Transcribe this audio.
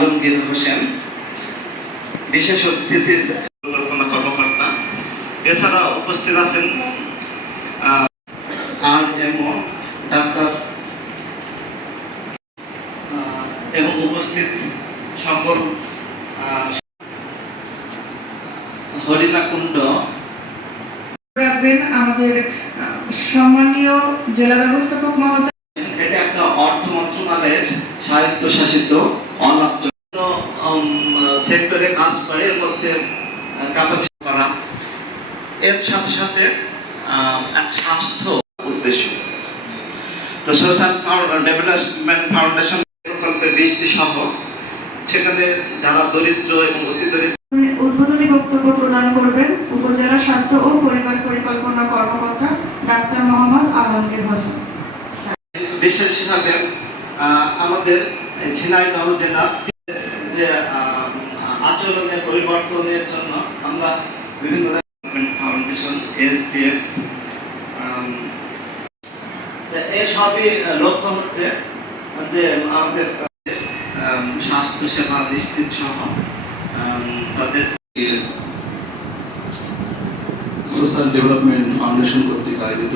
আলমগীর হোসেন, বিশেষ অতিথি পরিকল্পনা কর্মকর্তা। এছাড়া উপস্থিত আছেন RMO ডাক্তার এবং উপস্থিত সকল হরিণাকুণ্ড রাখবেন আমাদের সম্মানীয় জেলা ব্যবস্থাপক মহোদয়। এটা একটা অর্থ মন্ত্রণালয়ের স্বায়ত্তশাসিত অলাভজনক সেক্টরে কাজ করে, এর মধ্যে ক্যাপাসিটি করা, এর সাথে সাথে স্বাস্থ্য উদ্দেশ্য। তো সোশ্যাল ডেভেলপমেন্ট ফাউন্ডেশন প্রকল্পের 20টি সহ সেখানে যারা দরিদ্র এবং অতি দরিদ্র। উদ্বোধনী বক্তব্য প্রদান করবেন উপজেলা স্বাস্থ্য ও পরিবার পরিকল্পনা কর্মকর্তা ডাক্তার মোহাম্মদ আলমগীর হোসেন। বিশেষভাবে আমাদের ঝিনাইদহ জেলার যে আচরণের পরিবর্তনের জন্য আমরা বিভিন্ন ফাউন্ডেশন, SDF, এসবই লক্ষ্য হচ্ছে যে আমাদের স্বাস্থ্য সেবা নিশ্চিত সহ তাদের সোশ্যাল ডেভেলপমেন্ট ফাউন্ডেশন কর্তৃক আয়োজিত